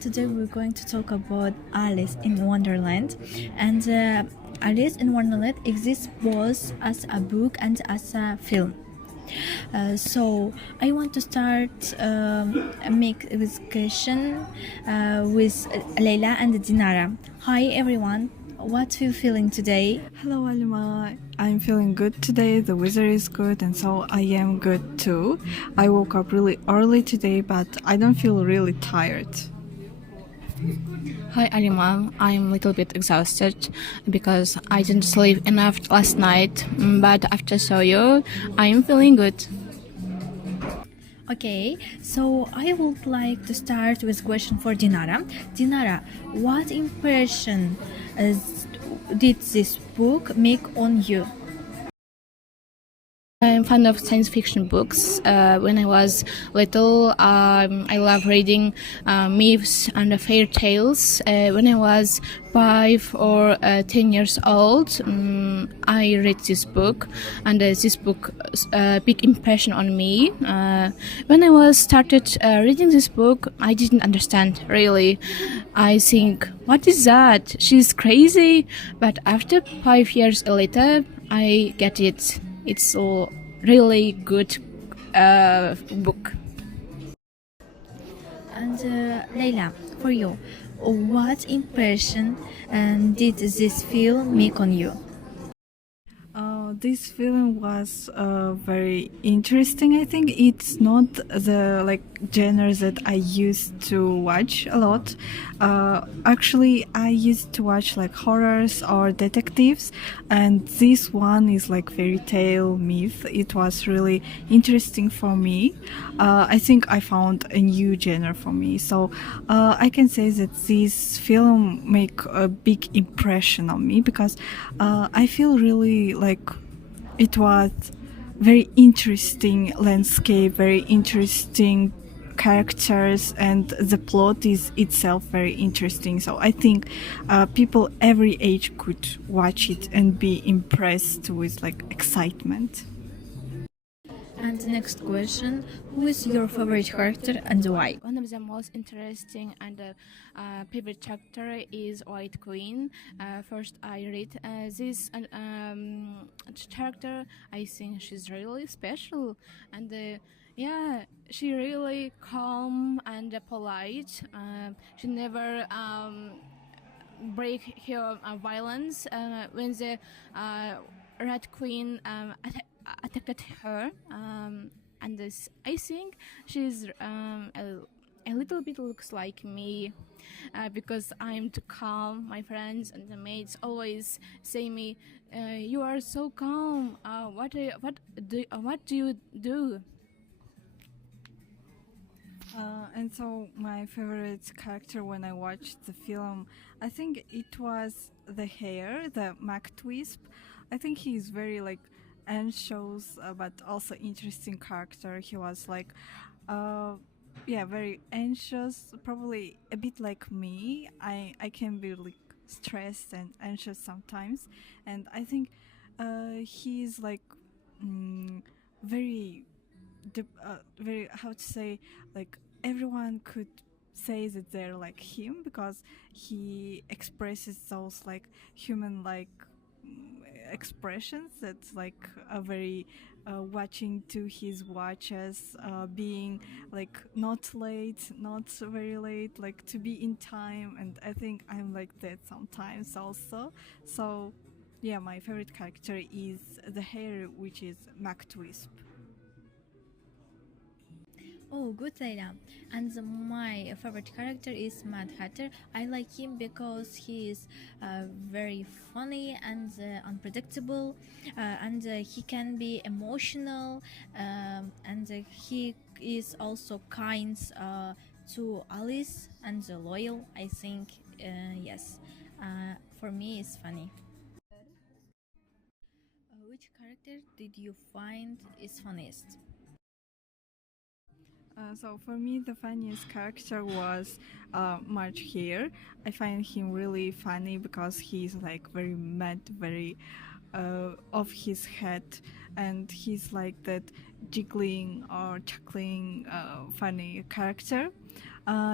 today we're going to talk about Alice in Wonderland. And Alice in Wonderland exists both as a book and as a film. So I want to start make this question with Leila and Dinara. Hi everyone, what are you feeling today? Hello Alima, I'm feeling good today, the weather is good and so I am good too. I woke up really early today but I don't feel really tired. Hi Alima, I'm a little bit exhausted because I didn't sleep enough last night, but after saw you, I'm feeling good. Okay, so I would like to start with question for Dinara. Dinara, what impression did this book make on you? I'm fan of science fiction books. When I was little, I love reading myths and fairy tales. When I was 5 or 10 years old, I read this book, and this book big impression on me. When I was started reading this book, I didn't understand really. I think, what is that? She's crazy. But after 5 years later, I get it. It's a really good book. And Leila, for you, what impression did this film make on you? This film was very interesting. I think it's not the genre that I used to watch a lot. Actually, I used to watch horrors or detectives, and this one is fairy tale myth. It was really interesting for me. I think I found a new genre for me. So I can say that this film make a big impression on me because I feel really it was very interesting landscape, very interesting characters, and the plot is itself very interesting. So I think people every age could watch it and be impressed with excitement. And the next question, who is your favorite character and why? One of the most interesting and favorite chapter is White Queen. First, I read this character. I think she's really special, and yeah, she really calm and polite. She never break her violence when the Red Queen attacked her, and this, I think she's a little bit looks like me because I'm too calm. My friends and the mates always say me, "You are so calm. What do you do?" And so my favorite character when I watched the film, I think it was the hare, the Mac Twisp. I think he's very anxious but also interesting character. He was very anxious, probably a bit like me. I can be stressed and anxious sometimes, and I think he's very very, how to say, everyone could say that they're like him because he expresses those human expressions that's a very watching to his watches, being not late, not very late, to be in time, and I think I'm like that sometimes also. So yeah, my favorite character is the hare, which is Mac Twisp. Oh, good Leila. And my favorite character is Mad Hatter. I like him because he is very funny and unpredictable, and he can be emotional, and he is also kind to Alice and loyal. I think, yes. For me, it's funny. Which character did you find is funniest? So for me, the funniest character was March here. I find him really funny because he's very mad, very of his head, and he's like that jiggling or chuckling funny character.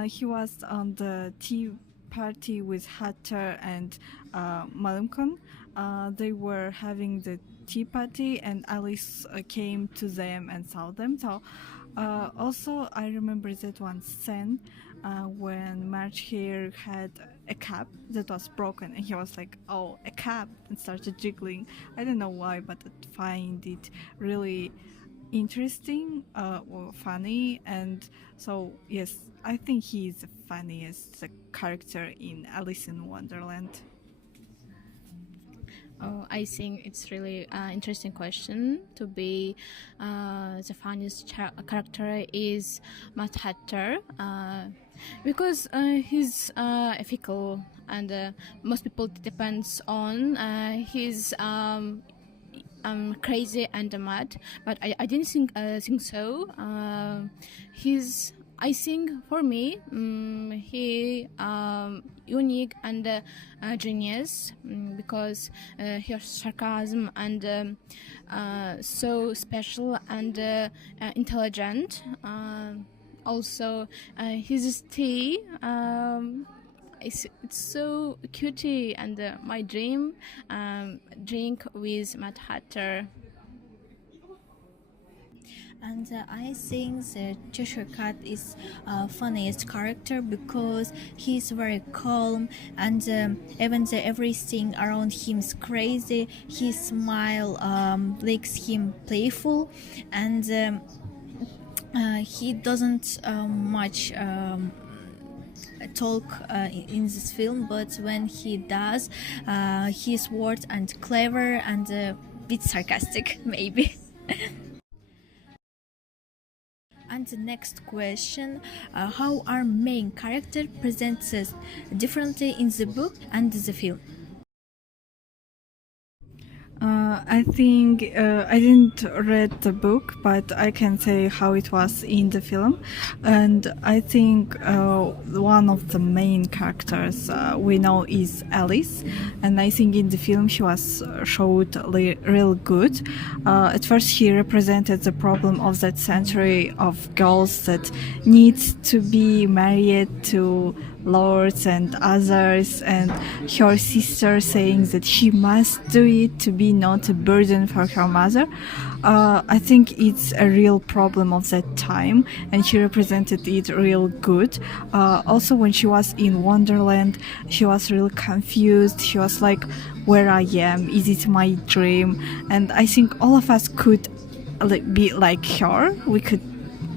He was on the tea party with Hatter and Malcolm. They were having the tea party, and Alice came to them and saw them. So also I remember that one scene when March here had a cap that was broken, and he was like, "Oh, a cap," and started jiggling. I don't know why, but I find it really interesting or funny. And so yes, I think he is the funniest character in Alice in Wonderland. Oh, I think it's really interesting question. To be the funniest character is Mad Hatter, because he's ethical, and most people depends on his crazy and mad. But I didn't think so. He's, I think, for me, he unique and genius, because his sarcasm and so special and intelligent. Also, his tea. It's so cutie, and my dream drink with Mad Hatter. And I think the Cheshire Cat is funniest character because he's very calm, and even though everything around him is crazy, his smile makes him playful, and he doesn't much talk in this film, but when he does, he's smart and clever and a bit sarcastic, maybe. And the next question, how are main character presented differently in the book and the film? I think I didn't read the book, but I can say how it was in the film. And I think one of the main characters we know is Alice, and I think in the film she was showed real good. At first, she represented the problem of that century of girls that needs to be married to lords and others, and her sister saying that she must do it to be not a burden for her mother. I think it's a real problem of that time, and she represented it real good. Also, when she was in Wonderland, she was really confused. She was like, where I am, is it my dream? And I think all of us could be like her. We could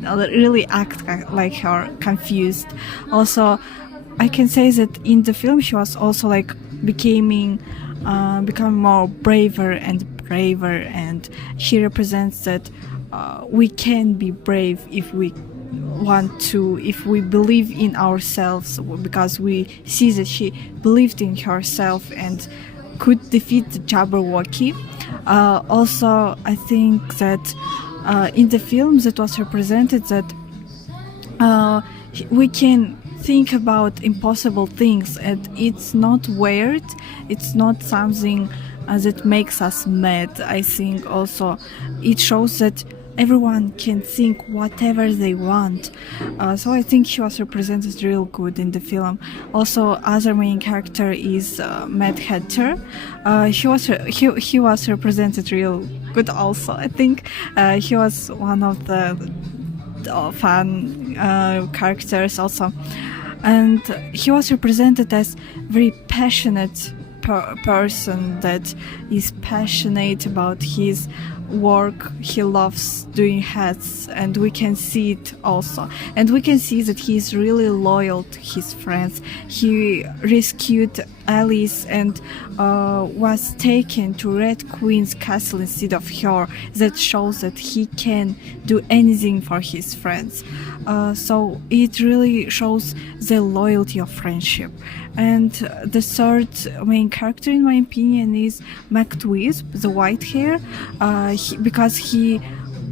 really act like her, confused. Also, I can say that in the film she was also like becoming more braver and braver, and she represents that we can be brave if we want to, if we believe in ourselves, because we see that she believed in herself and could defeat the Jabberwocky. Also, I think that in the film that was represented that we can think about impossible things, and it's not weird, it's not something that makes us mad. I think also it shows that everyone can think whatever they want. So I think she was represented real good in the film. Also, other main character is Mad Hatter. He was represented real good also. I think he was one of the fun characters also, and he was represented as very passionate person that is passionate about his work. He loves doing hats, and we can see it also, and we can see that he is really loyal to his friends. He rescued Alice and was taken to Red Queen's castle instead of her. That shows that he can do anything for his friends. So it really shows the loyalty of friendship. And the third main character, in my opinion, is McTwisp, the white hair, because he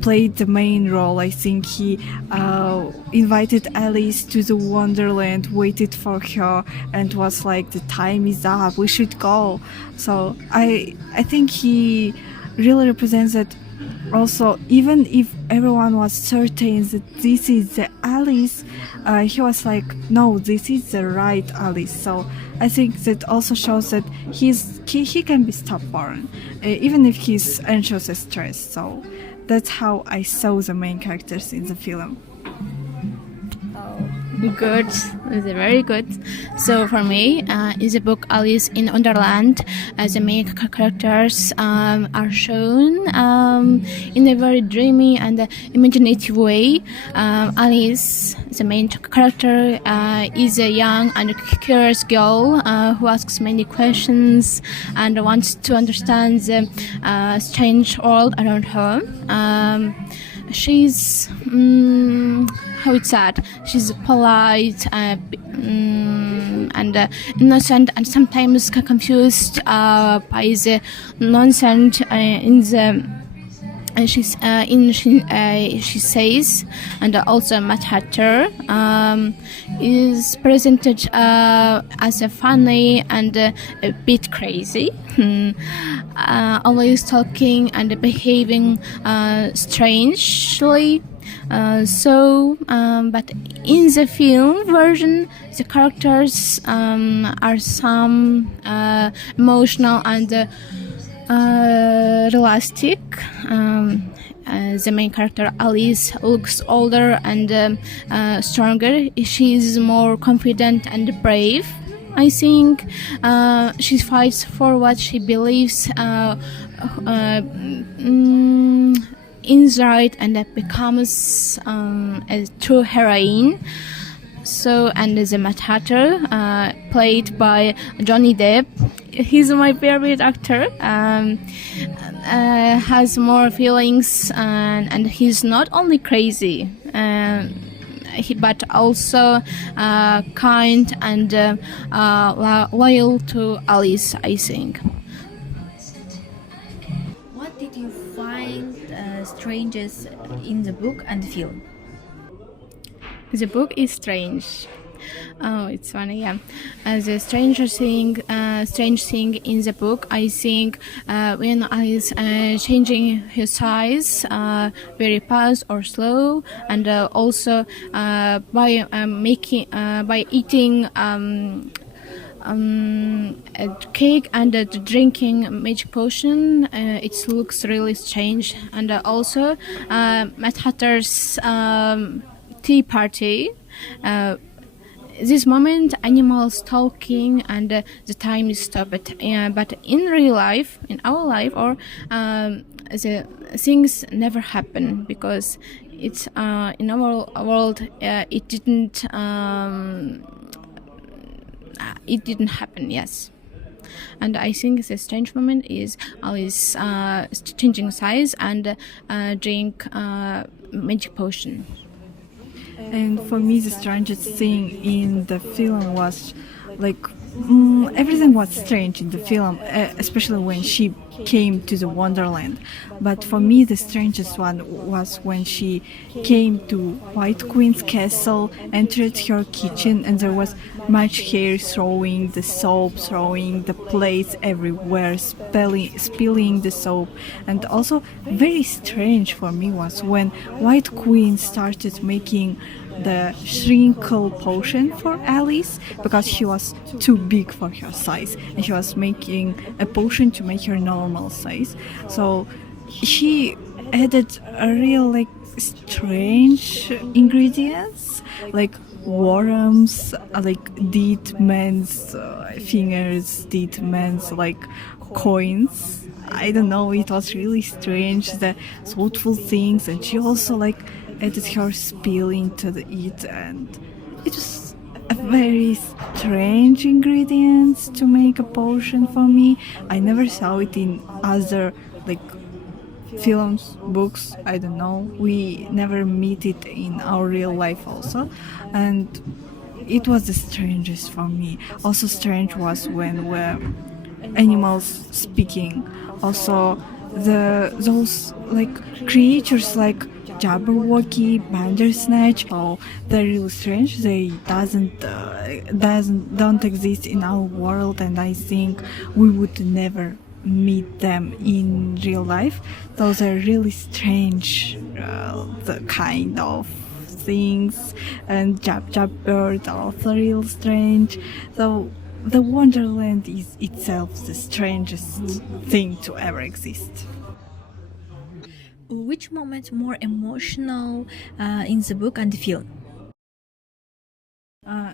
played the main role. I think he invited Alice to the Wonderland, waited for her, and was like, "The time is up. We should go." So I think he really represents that. Also, even if everyone was certain that this is the Alice, he was like, "No, this is the right Alice." So I think that also shows that he can be stubborn, even if he's anxious and stressed. So that's how I saw the main characters in the film. Good, it's very good. So for me, in the book Alice in Wonderland, the main characters are shown in a very dreamy and imaginative way. Alice, the main character, is a young and curious girl who asks many questions and wants to understand the strange world around her. She's how it's said. She's polite and innocent, and sometimes confused by the nonsense in the. She says, and also Mad Hatter is presented as a funny and a bit crazy, always talking and behaving strangely. But in the film version, the characters are some emotional and realistic. The main character Alice looks older and stronger. She is more confident and brave. I think she fights for what she believes is right, and becomes a true heroine. So, and the Mad Hatter, played by Johnny Depp, he's my favorite actor. Has more feelings, and he's not only crazy, but also kind and loyal to Alice, I think. What did you find strangest in the book and film? The book is strange. Oh, it's funny, yeah. The strange thing in the book, I think, when Alice changing his size, very fast or slow, and also by eating a cake and drinking magic potion, it looks really strange. And also Mad Hatter's tea party. This moment, animals talking and the time is stopped. But in real life, in our life, or the things never happen, because it's in our world it didn't happen. Yes. And I think the strange moment is Alice changing size and drink magic potion. And for me, the strangest thing in the film was like everything was strange in the film, especially when she came to the Wonderland. But for me, the strangest one was when she came to White Queen's castle, entered her kitchen, and there was much hair throwing the soap, throwing the plates everywhere, spilling the soap. And also very strange for me was when White Queen started making the shrinkle potion for Alice, because she was too big for her size, and she was making a potion to make her normal size. So she added a real strange ingredients, like worms, did men's fingers, did men's coins. I don't know, it was really strange, the thoughtful things. And she also added her spill into it, and it was a very strange ingredients to make a potion for me. I never saw it in other films, books, I don't know. We never meet it in our real life also, and it was the strangest for me. Also strange was when were animals speaking. Also those like creatures like Jabberwocky, Bandersnatch, oh, they're really strange. They don't exist in our world, and I think we would never meet them in real life. Those are really strange, the kind of things, and Jab Bird also real strange. So the Wonderland is itself the strangest thing to ever exist. Which moment more emotional in the book and the film?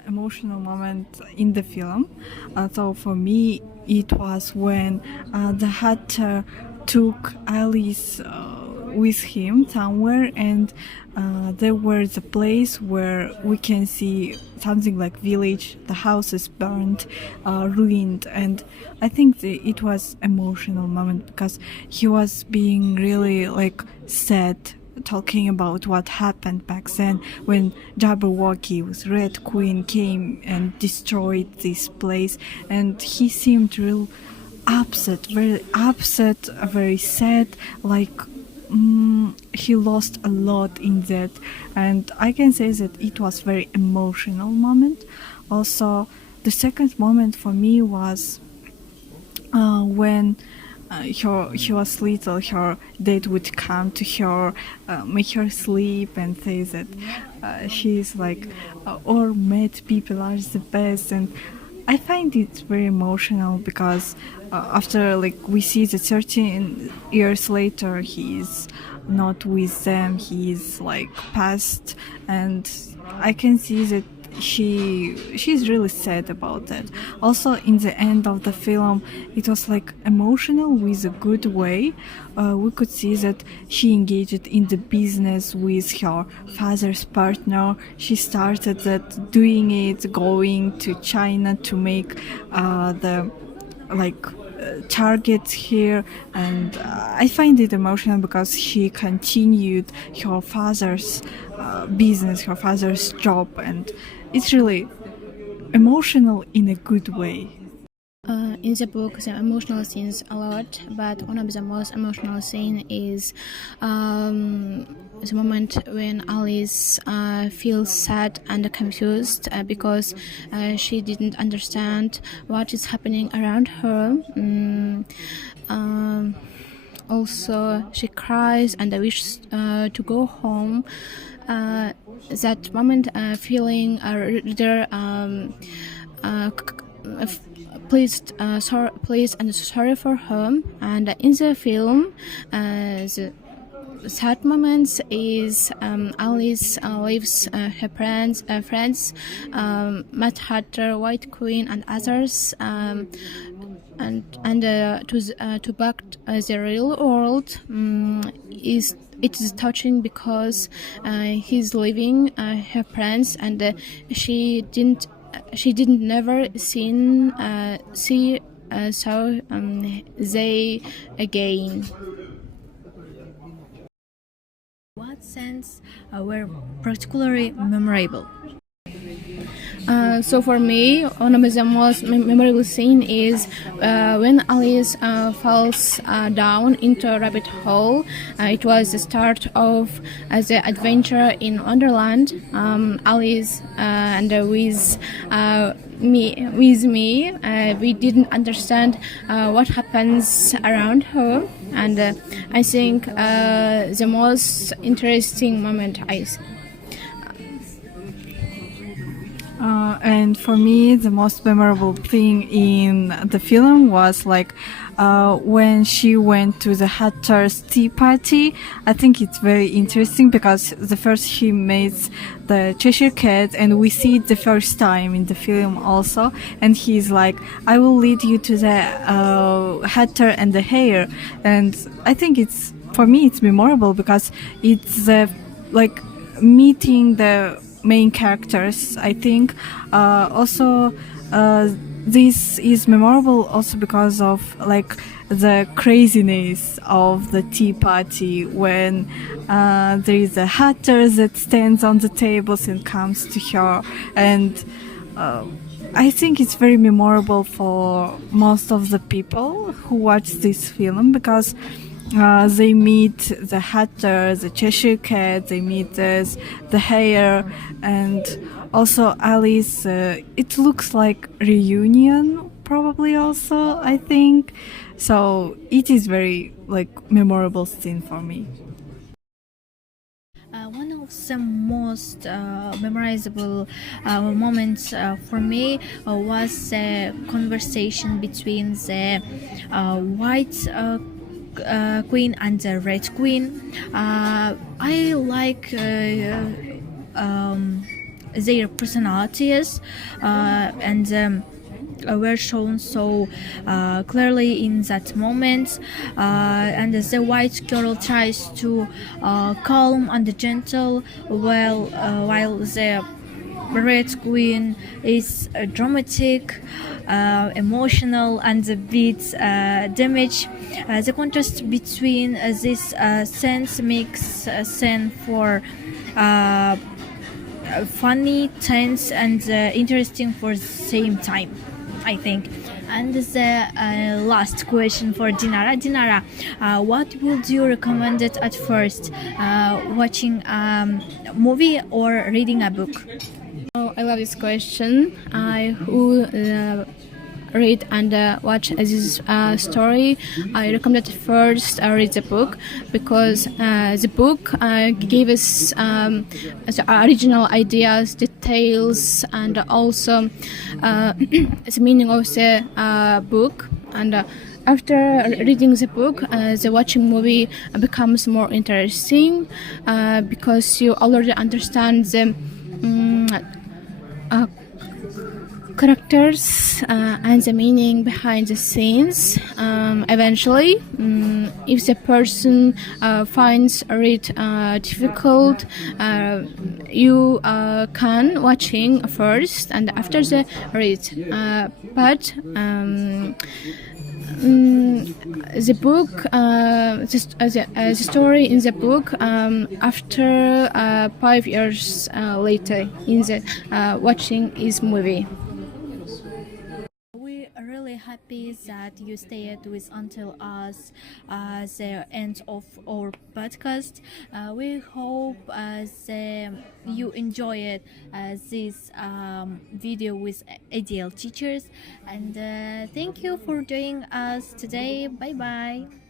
Emotional moment in the film. So for me, it was when the Hatter took Alice with him somewhere, and there was a place where we can see something like village, the house is burned, ruined, and I think it was emotional moment because he was being really like sad, talking about what happened back then when Jabberwocky with Red Queen came and destroyed this place, and he seemed real upset, very sad, like he lost a lot in that, and I can say that it was very emotional moment. Also, the second moment for me was when he was little, her dad would come to her, make her sleep, and say that she's like, all mad people are the best. And I find it very emotional because after like we see that 13 years later he's not with them, he's like passed, and I can see that she's really sad about that. Also, in the end of the film, it was like emotional with a good way. We could see that she engaged in the business with her father's partner. She started that doing it, going to China to make the like targets here, and I find it emotional because she continued her father's business, her father's job, and it's really emotional in a good way. In the book, the emotional scenes a lot, but one of the most emotional scene is the moment when Alice feels sad and confused because she didn't understand what is happening around her. Also, she cries and wishes to go home. That moment, feeling reader pleased and sorry for her. And in the film, the sad moments is Alice leaves her friends, Mad Hatter, White Queen, and others, and to back the real world. It is touching because he's leaving her friends, and she didn't never saw they again. What scenes were particularly memorable? So for me, one of the most memorable scene is when Alice falls down into a rabbit hole. It was the start of the adventure in Wonderland. Alice and with me, we didn't understand what happens around her, and I think the most interesting moment and for me, the most memorable thing in the film was like when she went to the Hatter's tea party. I think it's very interesting because the first she meets the Cheshire Cat, and we see it the first time in the film also, and he's like, I will lead you to the Hatter and the Hare. And I think it's, for me, it's memorable because it's like meeting the main characters. I think also this is memorable also because of like the craziness of the tea party when there is a hatter that stands on the tables and comes to her, and I think it's very memorable for most of the people who watch this film because They meet the Hatter, the Cheshire Cat, they meet the Hare, and also Alice. It looks like reunion, probably also, I think. So it is very like memorable scene for me. One of the most memorable moments for me was the conversation between the white queen and the red queen. I like their personalities and were shown so clearly in that moment, and the white girl tries to calm and gentle while the red queen is dramatic, emotional, and a bit damaged. The contrast between this sense makes a scene for funny, tense, and interesting for the same time, I think. And the last question for Dinara. Dinara, what would you recommend it at first? Watching a movie or reading a book? Oh, I love this question. I would read and watch this story. I recommend first read the book because the book gave us the original ideas, details, and also the meaning of the book. And after reading the book, the watching movie becomes more interesting because you already understand the characters and the meaning behind the scenes. Eventually, if the person finds read difficult, you can watching first and after the read. But the book, the story in the book, after 5 years later in the watching is movie. We are really happy that you stayed with until us the end of our podcast. We hope you enjoyed this video with ADL teachers, and thank you for joining us today. Bye bye.